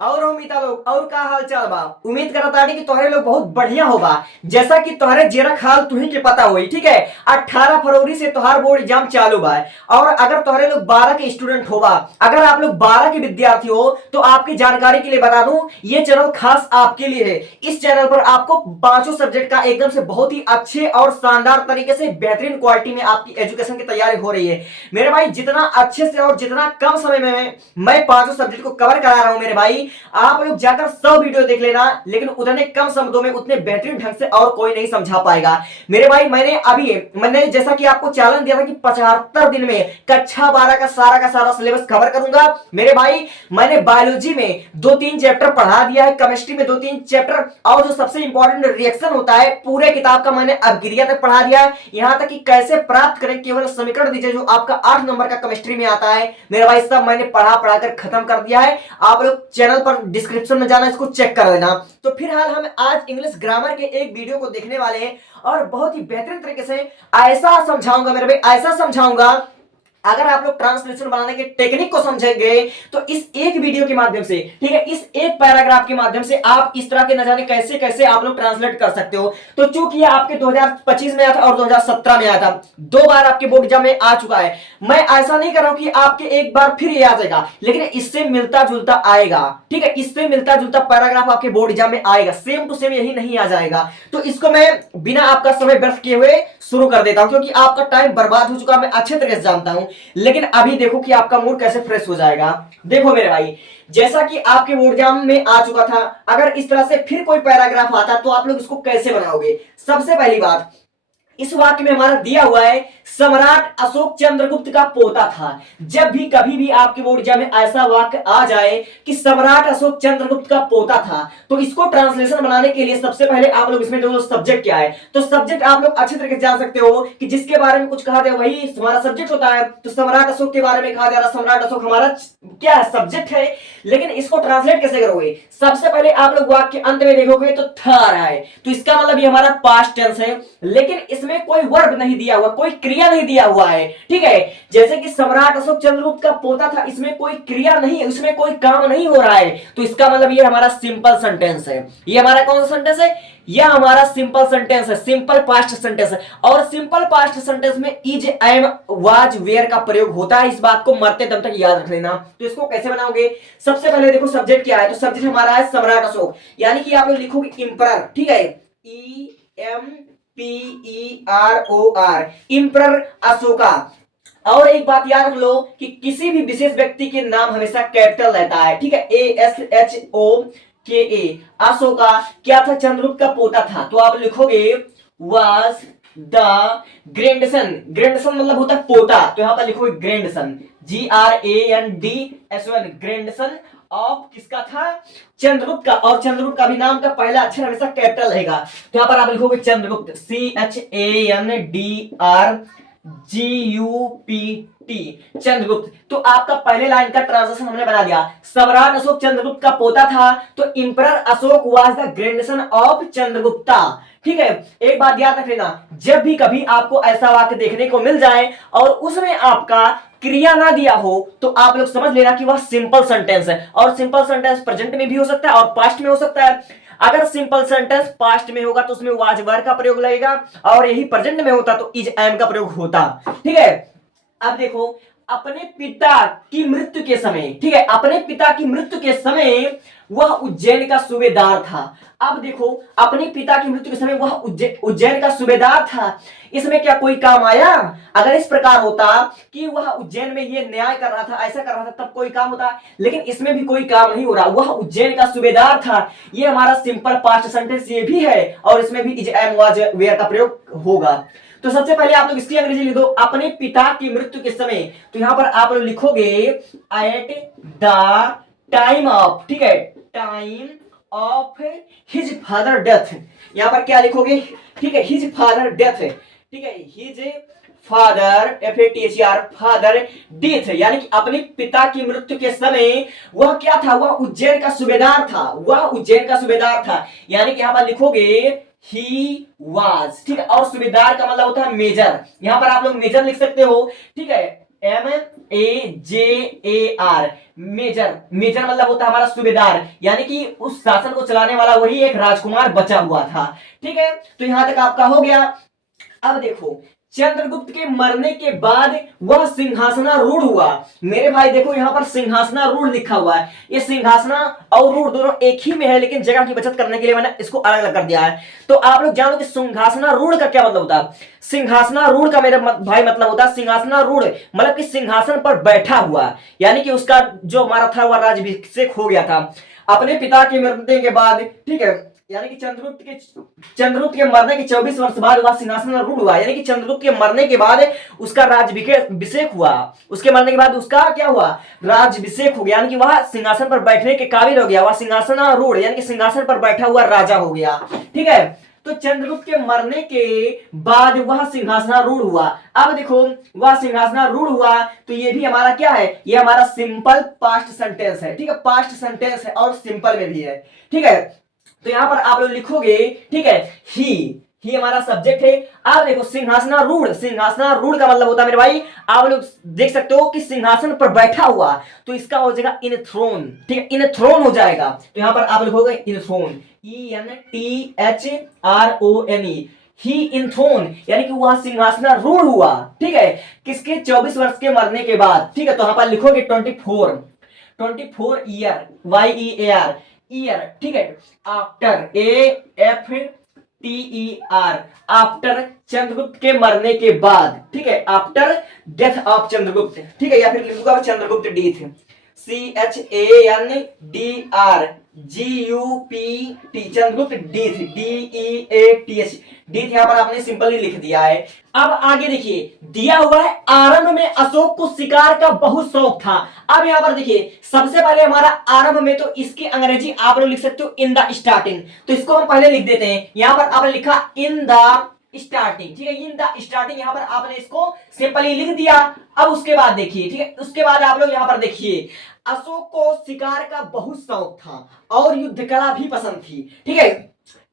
और अमिता लोग और का हाल चाल बा। उम्मीद करता ताड़ी कि तोहरे लोग बहुत बढ़िया होगा। जैसा कि तोहरे जेरा खाल तुही के पता होई, ठीक है। 18 फरवरी से तोहार बोर्ड एग्जाम चालू बा। और अगर तोहरे लोग 12 के स्टूडेंट होगा, अगर आप लोग 12 के विद्यार्थी हो, तो आपकी जानकारी के लिए बता दूं, ये चैनल खास आपके लिए है। इस चैनल पर आपको पांचों सब्जेक्ट का एकदम से बहुत ही अच्छे और शानदार तरीके से बेहतरीन क्वालिटी में आपकी एजुकेशन की तैयारी हो रही है मेरे भाई। जितना अच्छे से और जितना कम समय में मैं पांचों सब्जेक्ट को कवर करा रहा हूं मेरे भाई, आप लोग जाकर 100 वीडियो देख लेना, लेकिन उतने कम शब्दों में उतने बेहतरीन ढंग से और कोई नहीं समझा पाएगा मेरे भाई। मैंने जैसा कि आपको चैलेंज दिया था कि 75 दिन में कक्षा 12 का सारा सिलेबस कवर करूंगा मेरे भाई। मैंने बायोलॉजी में 2-3 चैप्टर पढ़ा दिया है, केमिस्ट्री में 2-3 चैप्टर, और जो सबसे इंपॉर्टेंट रिएक्शन होता है पूरे किताब का मैंने अभिक्रिया तक पढ़ा दिया है। यहां तक कि कैसे प्राप्त करें केवल समीकरण दीजिए जो आपका 8 नंबर का केमिस्ट्री में आता है मेरे भाई, सब मैंने पढ़ा कर खत्म कर दिया है। आप लोग चैनल पर डिस्क्रिप्शन में जाना, इसको चेक कर लेना। तो फिलहाल हम आज इंग्लिश ग्रामर के एक वीडियो को देखने वाले हैं और बहुत ही बेहतरीन तरीके से ऐसा समझाऊंगा मेरे भाई, ऐसा समझाऊंगा। अगर आप लोग ट्रांसलेशन बनाने के टेक्निक को समझेंगे तो इस एक वीडियो के माध्यम से, ठीक है, इस एक पैराग्राफ के माध्यम से आप इस तरह के न जाने कैसे कैसे आप लोग ट्रांसलेट कर सकते हो। तो चूंकि आपके 2025 में आया था और 2017 में आया था, 2 बार आपके बोर्ड एग्जाम में आ चुका है। मैं ऐसा नहीं कर रहा हूं कि आपके एक बार फिर ये आ जाएगा, लेकिन इससे मिलता जुलता आएगा, ठीक है, इससे मिलता जुलता पैराग्राफ आपके बोर्ड एग्जाम में आएगा, सेम टू सेम यही नहीं आ जाएगा। तो इसको मैं बिना आपका समय व्यर्थ किए हुए शुरू कर देता हूं, क्योंकि आपका टाइम बर्बाद हो चुका मैं अच्छे तरीके से जानता हूं। लेकिन अभी देखो कि आपका मूड कैसे फ्रेश हो जाएगा। देखो मेरे भाई, जैसा कि आपके बोर्ड एग्जाम में आ चुका था, अगर इस तरह से फिर कोई पैराग्राफ आता तो आप लोग इसको कैसे बनाओगे। सबसे पहली बात, इस वाक्य में हमारा दिया हुआ है सम्राट अशोक चंद्रगुप्त का पोता था। जब भी कभी भी आपके बोर्ड एग्जाम में ऐसा वाक्य आ जाए कि सम्राट अशोक चंद्रगुप्त का पोता था, तो इसको ट्रांसलेशन बनाने के लिए सबसे पहले आप लोग इसमें जो सब्जेक्ट क्या है, तो सब्जेक्ट आप लोग अच्छे तरीके से जान सकते हो कि जिसके बारे में कुछ कहा जाए वही हमारा सब्जेक्ट होता है। तो सम्राट अशोक के बारे में कहा जा रहा, सम्राट अशोक हमारा क्या है, सब्जेक्ट है। लेकिन इसको ट्रांसलेट कैसे करोगे, सबसे पहले आप लोग वाक्य के अंत में देखोगे तो था रहा है, तो इसका मतलब ये हमारा पास्ट टेंस है, लेकिन इसमें कोई वर्ब नहीं दिया हुआ, कोई क्रिया नहीं दिया हुआ है, ठीक है। जैसे कि सम्राट अशोक चंद्रगुप्त का पोता था, इसमें कोई क्रिया नहीं है, इसमें कोई काम नहीं हो रहा है, तो इसका मतलब ये हमारा सिंपल सेंटेंस है। ये हमारा कौन सा सेंटेंस है, यह हमारा सिंपल सेंटेंस है, सिंपल पास्ट सेंटेंस है। और सिंपल पास्ट सेंटेंस में इज, एम, वाज, वेयर का प्रयोग होता है, इस बात को मरते दम तक याद रख लेना। तो इसको कैसे बनाओगे, सबसे पहले देखो सब्जेक्ट क्या है, तो सब्जेक्ट हमारा है सम्राट अशोक, यानी कि आप लोग लिखोगे इंपरर, ठीक है, EMPEROR, इंपरर अशोका। और एक बात याद रख लो कि किसी भी विशेष व्यक्ति के नाम हमेशा कैपिटल रहता है, ठीक है, ASHOKA। अशोका क्या था, चंद्रगुप्त का पोता था, तो आप लिखोगे वाज द ग्रैंडसन, ग्रैंडसन मतलब होता है पोता, तो यहां पर लिखोगे ग्रैंडसन, GRANDSON, ग्रैंडसन ऑफ किसका था, चंद्रगुप्त का। और चंद्रगुप्त का भी नाम का पहला अक्षर हमेशा कैपिटल रहेगा, तो यहां पर आप लिखोगे चंद्रगुप्त, CHANDRGUPT, चंद्रगुप्त। तो आपका पहले लाइन का ट्रांसलेशन हमने बना दिया, सम्राट अशोक चंद्रगुप्त का पोता था, तो emperor Ashok was the grandson of Chandragupta, ठीक है। एक बात याद रख लेना, जब भी कभी आपको ऐसा वाक्य देखने को मिल जाए और उसमें आपका क्रिया ना दिया हो, तो आप लोग समझ लेना कि वह सिंपल सेंटेंस है। और सिंपल सेंटेंस प्रेजेंट में भी हो सकता है और पास्ट में हो सकता है। अगर सिंपल सेंटेंस पास्ट में होगा तो उसमें वाज वर का प्रयोग लगेगा, और यही प्रेजेंट में होता तो इज, एम का प्रयोग होता, ठीक है। अब देखो, अपने पिता की मृत्यु के समय, ठीक है, अपने पिता की मृत्यु के समय वह उज्जैन का सूबेदार था। अब देखो, अपने पिता की मृत्यु के समय वह उज्जैन का सूबेदार था, इसमें क्या कोई काम आया। अगर इस प्रकार होता कि वह उज्जैन में ये न्याय कर रहा था, ऐसा कर रहा था, तब कोई काम होता, लेकिन इसमें भी कोई काम नहीं हो रहा, वह उज्जैन का सूबेदार था। ये हमारा सिंपल पास्ट सेंटेंस ये भी है, और इसमें भी इज, एम, वाज, वेयर का प्रयोग होगा। तो सबसे पहले आप लोग इसकी अंग्रेजी लिख दो, अपने पिता की मृत्यु के समय, तो यहां पर आप लोग लिखोगे एट द टाइम ऑफ, ठीक है, time of his father death. यहां पर क्या लिखोगे, ठीक है, हिज फादर डेथ, ठीक है, his father, FATHER, father death, यानी कि अपने पिता की मृत्यु के समय वह क्या था, वह उज्जैन का सूबेदार था, वह उज्जैन का सूबेदार था, यानी कि यहां पर लिखोगे ही वाज, ठीक है। और सूबेदार का मतलब होता है मेजर, यहां पर आप लोग मेजर लिख सकते हो, ठीक है। MEJAR, major. मेजर मतलब होता है हमारा सूबेदार, यानी कि उस शासन को चलाने वाला वही एक राजकुमार बचा हुआ था। ठीक है, तो यहां तक आपका हो गया। अब देखो, चंद्रगुप्त के मरने के बाद वह सिंहासनारूढ़ हुआ। मेरे भाई देखो, यहां पर सिंहासनारूढ़ लिखा हुआ है। ये सिंहासना और रूढ़ दोनों एक ही में है, लेकिन जगह की बचत करने के लिए मैंने इसको अलग अलग कर दिया है। तो आप लोग जानो कि सिंहासनारूढ़ का क्या मतलब होता है। सिंहासनारूढ़ का मेरे भाई मतलब होता है, सिंहासनारूढ़ मतलब कि सिंहासन पर बैठा हुआ, यानी कि उसका जो हमारा था वह राज्याभिषेक हो गया था अपने पिता के मरने के बाद। ठीक है, यानी कि चंद्रगुप्त के मरने के 24 वर्ष बाद वह सिंहासनारूढ़ हुआ, यानी कि चंद्रगुप्त के मरने के बाद उसका राज्याभिषेक हुआ। उसके मरने के बाद उसका क्या हुआ, राज्याभिषेक हो गया, यानी कि वह सिंहासन पर बैठने के काबिल हो गया। वह सिंहासनारूढ़ यानी कि सिंहासन पर बैठा हुआ राजा हो गया। ठीक है, तो चंद्रगुप्त के मरने के बाद वह सिंहासनारूढ़ हुआ। अब देखो, वह सिंहासनारूढ़ हुआ, तो ये भी हमारा क्या है, ये हमारा सिंपल पास्ट सेंटेंस है। ठीक है, पास्ट सेंटेंस है और सिंपल में भी है। ठीक है, तो यहां पर आप लोग लिखोगे, ठीक है, ही हमारा सब्जेक्ट है। आप देखो, सिंहासनारूढ़, सिंहासनारूढ़ का मतलब होता है मेरे भाई, आप लोग देख सकते हो कि सिंहासन पर बैठा हुआ, तो इसका हो जाएगा इन थ्रोन। ठीक है, इन थ्रोन हो जाएगा। तो यहां पर आप लिखोगे इन थ्रोन, ENTHRONE, ही इन थ्रोन, यानी कि वह सिंहासनारूढ़ हुआ। ठीक है, किसके 24 वर्ष के मरने के बाद। ठीक है, तो यहां पर लिखोगे 24 ईयर, YEAR, ईयर। ठीक है, आफ्टर, AFTER, आफ्टर चंद्रगुप्त के मरने के बाद। ठीक है, आफ्टर डेथ ऑफ चंद्रगुप्त। ठीक है, या फिर लिखूंगा Chandragupta death, CHANDRGUPT, Chandragupta death, DEATH, death यहां पर आपने सिंपली लिख दिया है। अब आगे देखिए, दिया हुआ है आरंभ में अशोक को शिकार का बहुत शौक था। अब यहां पर देखिए, सबसे पहले हमारा आरंभ में, तो इसकी अंग्रेजी आप लोग लिख सकते हो इन द स्टार्टिंग, तो इसको हम पहले लिख देते हैं। यहां पर आपने लिखा इन द स्टार्टिंग। ठीक है, इन द स्टार्टिंग, यहां पर आपने इसको सिंपली लिख दिया। अब उसके बाद देखिए, ठीक है, उसके बाद आप लोग यहां पर देखिए, अशोक को शिकार का बहुत शौक था और युद्ध कला भी पसंद थी। ठीक है,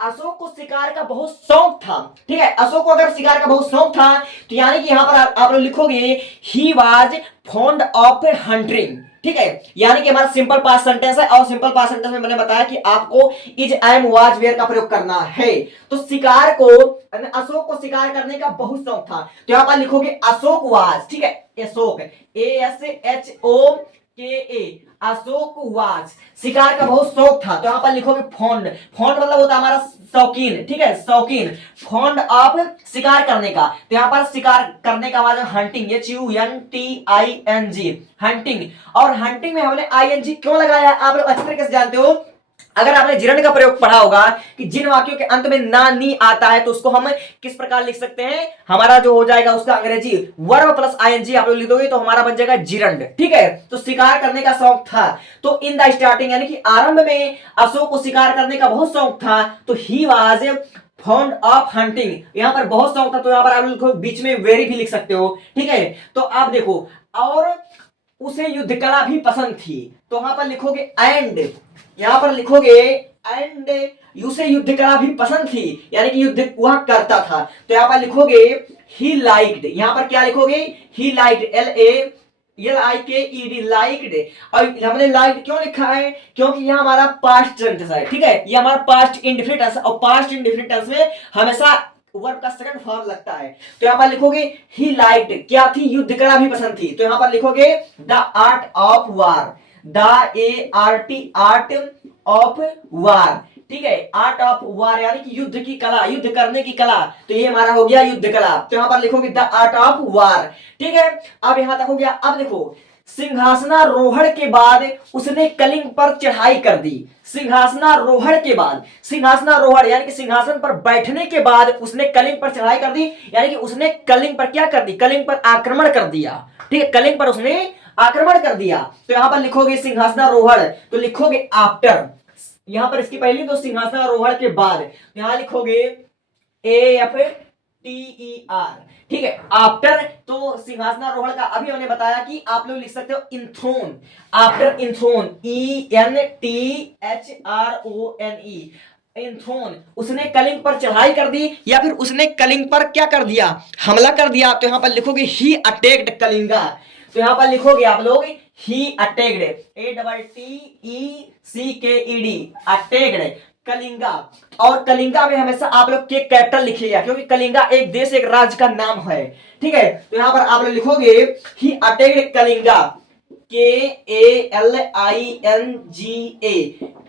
अशोक को शिकार का बहुत शौक था। ठीक है, अशोक को अगर शिकार का बहुत शौक था, तो यानी कि यहां पर आप लोग लिखोगे he was fond of hunting. ठीक है, यानी कि हमारा सिंपल पास्ट सेंटेंस है, और सिंपल पास्ट सेंटेंस में मैंने बताया कि आपको इज, एम, वाज, वेयर का प्रयोग करना है। तो शिकार को, अशोक को शिकार करने का बहुत शौक था, तो यहां पर लिखोगे अशोक वाज। ठीक है, अशोक, ASHOKA, अशोक वाज, शिकार का बहुत शौक था, तो यहां पर लिखोगे फॉन्ड। फॉन्ड मतलब होता है हमारा शौकीन। ठीक है, शौकीन, फॉन्ड ऑफ शिकार करने का, तो यहां पर शिकार करने का मतलब हंटिंग, HUNTING, हंटिंग। और हंटिंग में हमने ING क्यों लगाया, आप लोग अच्छी तरीके से जानते हो। अगर आपने जिरंड का प्रयोग पढ़ा होगा कि जिन वाक्यों के अंत में ना, नी आता है, तो उसको हम किस प्रकार लिख सकते हैं, हमारा जो हो जाएगा उसका अंग्रेजी वर्ब प्लस ING आप लोग लिख दोगे, तो हमारा बन जाएगा जिरंड। ठीक है, तो शिकार करने का शौक था, तो इन द स्टार्टिंग, यानी कि आरंभ में अशोक को शिकार करने का बहुत शौक था, तो he was fond of hunting, यहां पर बहुत शौक था, तो यहां पर आप लिखो, बीच में वेरी भी लिख सकते हो। ठीक है, तो आप देखो, और उसे युद्ध कला भी पसंद थी, तो वहां पर लिखोगे एंड, यहां पर लिखोगे एंड, उसे युद्ध कला भी पसंद थी, यानी कि युद्ध वह करता था, तो यहां पर लिखोगे ही लाइक्ड। यहां पर क्या लिखोगे, ही लाइक्ड, LAIKED, लाइक्ड। और हमने लाइक्ड क्यों लिखा है, क्योंकि यह हमारा पास्ट टेंस है। ठीक है, ये हमारा पास्ट इंडेफिनिट टेंस है, और पास्ट इंडेफिनिट टेंस में हमेशा वर्ब का सेकंड फॉर्म लगता है, तो यहां पर लिखोगे ही लाइक्ड, क्या थी, युद्ध कला भी पसंद थी, तो यहां पर लिखोगे the art of war, the ART, art of war. ठीक है, आर्ट ऑफ वार यानी कि युद्ध की कला, युद्ध करने की कला, तो ये हमारा हो गया युद्ध कला, तो यहां पर लिखोगे द आर्ट ऑफ वार। ठीक है, अब यहां तक हो गया। अब देखो, सिंहासनारोहण के बाद उसने कलिंग पर चढ़ाई कर दी। सिंहासनारोहण के बाद, सिंहासनारोहण यानी कि सिंहासन पर बैठने के बाद उसने कलिंग पर चढ़ाई कर दी, यानी कि उसने कलिंग पर क्या कर दी, कलिंग पर आक्रमण कर दिया। ठीक है, कलिंग पर उसने आक्रमण कर दिया, तो यहां पर लिखोगे सिंहासनारोहण, तो लिखोगे आफ्टर, यहां पर इसकी पहली, तो सिंहासनारोहण के बाद, तो यहां लिखोगे AFTER। ठीक है, आफ्टर, तो सिंहासनारोहण का अभी हमने बताया कि आप लोग लिख सकते हो इंथ्रोन, आफ्टर इंथ्रोन, ENTHRONE, इंथ्रोन, उसने कलिंग पर चढ़ाई कर दी, या फिर उसने कलिंग पर क्या कर दिया, हमला कर दिया, तो यहां पर लिखोगे ही अटैक्ड कलिंगा। तो यहाँ पर लिखोगे आप लोग ही अटैक्ड, ATTECKED, अटैक्ड कलिंगा। और कलिंगा में हमेशा आप लोग के कैपिटल लिखिएगा, क्योंकि कलिंगा एक देश एक राज्य का नाम है, ठीक है। तो यहाँ पर आप लोग लिखोगे ही अटैक्ड कलिंगा, KALINGA,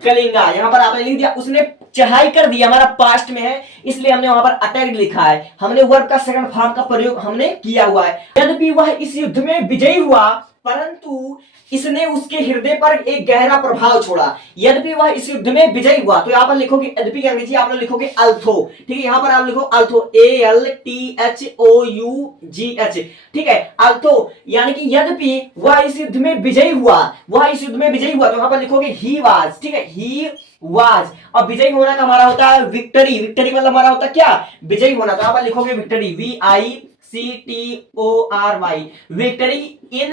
कलिंगा। यहाँ पर आपने लिख दिया उसने चढ़ाई कर दी, हमारा पास्ट में है इसलिए हमने वहां पर अटैक्ड लिखा है, हमने वर्ब का सेकंड फॉर्म का प्रयोग हमने किया हुआ है। यद्यपि वह इस युद्ध में विजयी हुआ परंतु इसने उसके हृदय पर एक गहरा प्रभाव छोड़ा। यद्यपि वह इस युद्ध में विजयी हुआ, तो यहाँ पर लिखोगे यद्यपि की अंग्रेजी आप लोग लिखोगे अल्थो, ठीक है। यहाँ पर आप लिखो अल्थो, ALTHOUGH, ठीक है, अल्थो, यानी कि यद्यपि वह इस युद्ध में विजयी हुआ, वह इस युद्ध में विजयी हुआ, तो यहाँ पर लिखोगे ही वाज, ठीक है, ही वाज। और विजयी होना का हमारा होता है विक्टरी, विक्टरी मतलब हमारा होता है क्या, विजयी होना। तो यहाँ पर लिखोगे victory, VICTORY, victory in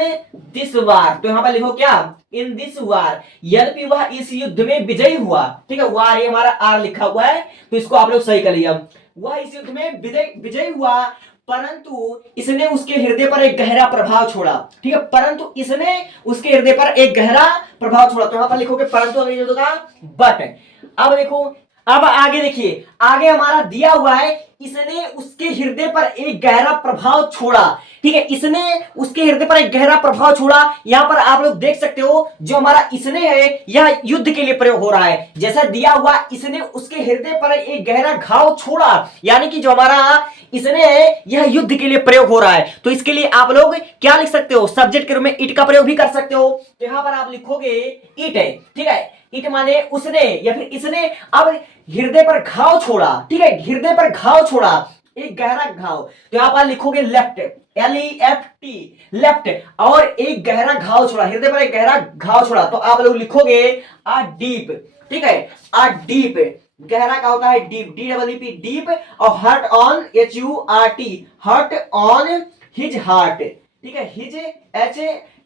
this वार। तो यहाँ पर लिखो क्या, इन दिस वार। यद्यपि वह इस युद्ध में विजयी हुआ, ठीक है, वार ये हमारा आर लिखा हुआ है तो इसको आप लोग सही कर लिया। वह इस युद्ध में विजयी हुआ परंतु इसने उसके हृदय पर एक गहरा प्रभाव छोड़ा, ठीक है, परंतु इसने उसके हृदय पर एक गहरा प्रभाव छोड़ा। तो यहाँ पर लिखोगे परंतु अंग्रेजी होगा बट। अब देखो, अब आगे देखिए, आगे हमारा दिया हुआ है इसने उसके हृदय पर एक गहरा प्रभाव छोड़ा, ठीक है, इसने उसके हृदय पर एक गहरा प्रभाव छोड़ा। यहां पर आप लोग देख सकते हो जो हमारा इसने है यह युद्ध के लिए प्रयोग हो रहा है, जैसा दिया हुआ इसने उसके हृदय पर एक गहरा घाव छोड़ा, यानी कि जो हमारा इसने है यह युद्ध के लिए प्रयोग हो रहा है। तो इसके लिए आप लोग क्या लिख सकते हो, सब्जेक्ट के रूप में इट का प्रयोग भी कर सकते हो। तो यहां पर आप लिखोगे इट है, ठीक है, इट माने उसने या फिर इसने अब हृदय पर घाव छोड़ा, ठीक है, हृदय पर घाव छोड़ा, एक गहरा घाव। तो यहां पर लिखोगे लेफ्ट, LEFT, लेफ्ट, और एक गहरा घाव छोड़ा, हृदय पर एक गहरा घाव छोड़ा। तो आप लोग लिखोगे अ डीप, ठीक है, अ डीप, गहरा का होता है डीप, DEEP, डीप, और hurt on HURT, hurt on his heart, ठीक है, हिज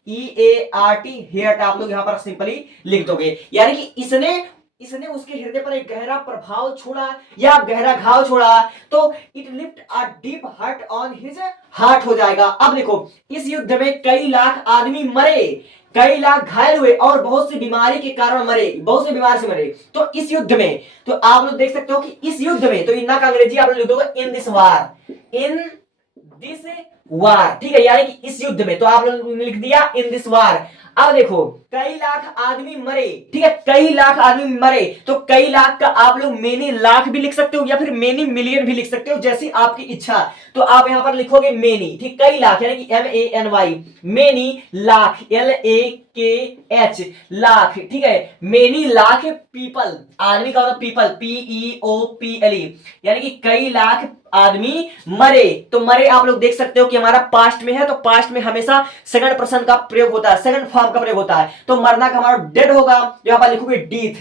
HEART, हेयर्ट आप लोग यहां पर सिंपली लिख दोगे, यानी कि इसने उसके हृदय पर एक गहरा प्रभाव छोड़ा या गहरा घाव छोड़ा, तो it lift a deep hurt on his heart हो जाएगा। अब देखो, इस युद्ध में कई लाख आदमी मरे, कई लाख घायल हुए और बहुत सी बीमारी के कारण मरे, बहुत से बीमार से मरे। तो इस युद्ध में, तो आप लोग देख सकते हो कि इस युद्ध में, तो इन्ना का अंग्रेजी आप लोग लिख दोगे in this war, in this वार, ठीक है, यानी कि इस युद्ध में। तो आप लोग ने लिख दिया इन दिस वार। अब देखो, कई लाख आदमी मरे, ठीक है, कई लाख आदमी मरे, तो कई लाख का आप लोग मेनी लाख भी लिख सकते हो या फिर मेनी मिलियन भी लिख सकते हो, जैसी आपकी इच्छा। तो आप यहां पर लिखोगे मेनी, ठीक, कई लाख यानी कि MANY, many, lakh LAKH, lakh, ठीक है, मेनी लाख पीपल, आदमी का होता पीपल, PEOPLE, यानी कि कई लाख आदमी मरे। तो मरे आप लोग देख सकते हो कि हमारा पास्ट में है, तो पास्ट में हमेशा सेकंड पर्सन का प्रयोग होता है, सेकंड फॉर्म का प्रयोग होता है। तो मरना का हमारा डेड होगा, तो यहां पर लिखोगे डीथ,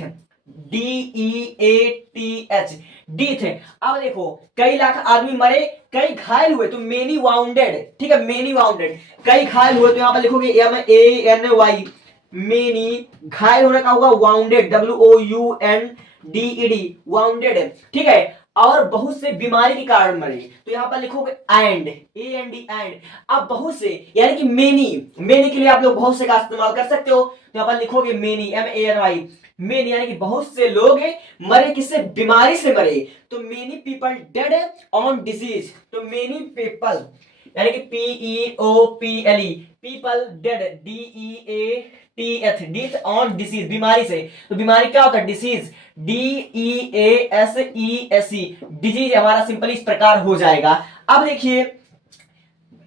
DEATH, डीथ। अब देखो, कई लाख आदमी मरे, कई घायल हुए, तो मेनी वाउंडेड, ठीक है, मेनी वाउंडेड, कई घायल हुए, तो यहां पर लिखोगे MANY, मेनी, घायल होने का होगा वाउंडेड, WOUNDED, वाउंडेड, ठीक है, और बहुत से बीमारी के कारण मरे, तो यहां पर लिखोगे एंड, AND, एंड। अब बहुत से यानी कि मेनी, मेनी के लिए आप लोग बहुत से का इस्तेमाल कर सकते हो, तो यहां पर लिखोगे मेनी, MANY, मेनी, यानी कि बहुत से लोग मरे, किससे, बीमारी से मरे। तो many people dead on disease, तो मेनी पीपल यानी कि PEOPLE, people dead, DEATH, death on disease, बीमारी से। तो बीमारी क्या होता है, डिसीज, DEASESE, डिजीज हमारा सिंपली इस प्रकार हो जाएगा। अब देखिए,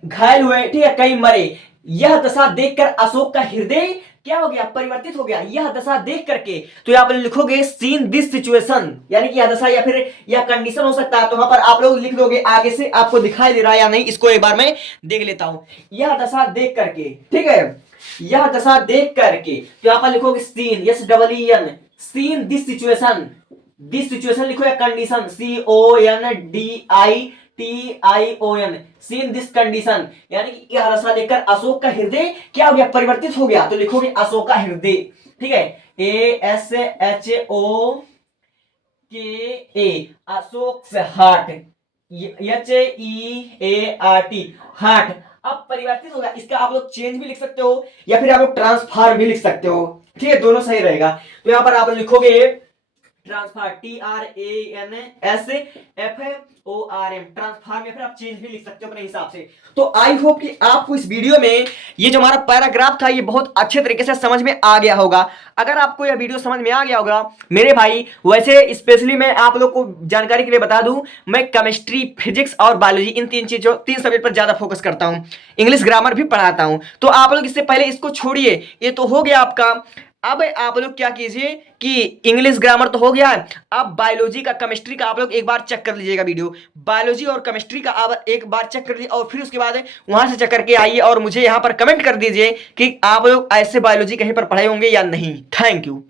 घायल हुए, ठीक है, कई मरे, यह दशा देखकर अशोक का हृदय क्या हो गया, परिवर्तित हो गया, यह दशा देख करके। तो यहां पर लिखोगे सीन दिस सिचुएशन, यानी कि यह दशा या फिर यह कंडीशन हो सकता है। तो वहां पर आप लोग लिख दोगे, आगे से आपको दिखाई दे रहा है या नहीं, इसको एक बार मैं देख लेता हूं। यह दशा देख करके, ठीक है, यह दशा देख करके, तो यहां पर लिखोगे seen, SEEN, seen this situation, this situation लिखो या condition, CONDITION, seen this condition, यानी कि यह दशा देखकर अशोक का हृदय क्या हो गया, परिवर्तित हो गया। तो लिखोगे अशोक का हृदय, ठीक है, ASHOKA, अशोक से हार्ट, HEART, हार्ट। अब परिवर्तित होगा, इसका आप लोग चेंज भी लिख सकते हो या फिर आप लोग ट्रांसफॉर्म भी लिख सकते हो। ठीक है, दोनों सही रहेगा। तो यहाँ पर आप लिखोगे ट्रांसफार, TRANSFORM, ट्रांसफार्म, या फिर आप चेंज भी लिख सकते हो अपने हिसाब से। तो आई होप कि आपको इस वीडियो में ये जो हमारा पैराग्राफ था ये बहुत अच्छे तरीके से समझ में आ गया होगा। अगर आपको यह वीडियो समझ में आ गया होगा मेरे भाई, वैसे स्पेशली मैं आप लोग को जानकारी के लिए बता दूं, मैं केमिस्ट्री, फिजिक्स और बायोलॉजी, इन तीन सब्जेक्ट पर ज्यादा फोकस करता हूं। इंग्लिश ग्रामर भी पढ़ाता हूं। तो आप लोग इससे पहले इसको छोड़िए, ये तो हो गया आपका। अब आप लोग क्या कीजिए कि इंग्लिश ग्रामर तो हो गया है, अब बायोलॉजी का, केमिस्ट्री का आप लोग एक बार चेक कर लीजिएगा वीडियो। बायोलॉजी और केमिस्ट्री का आप एक बार चेक कर लीजिए और फिर उसके बाद वहां से चेक करके आइए और मुझे यहां पर कमेंट कर दीजिए कि आप लोग ऐसे बायोलॉजी कहीं पर पढ़े होंगे या नहीं। Thank you.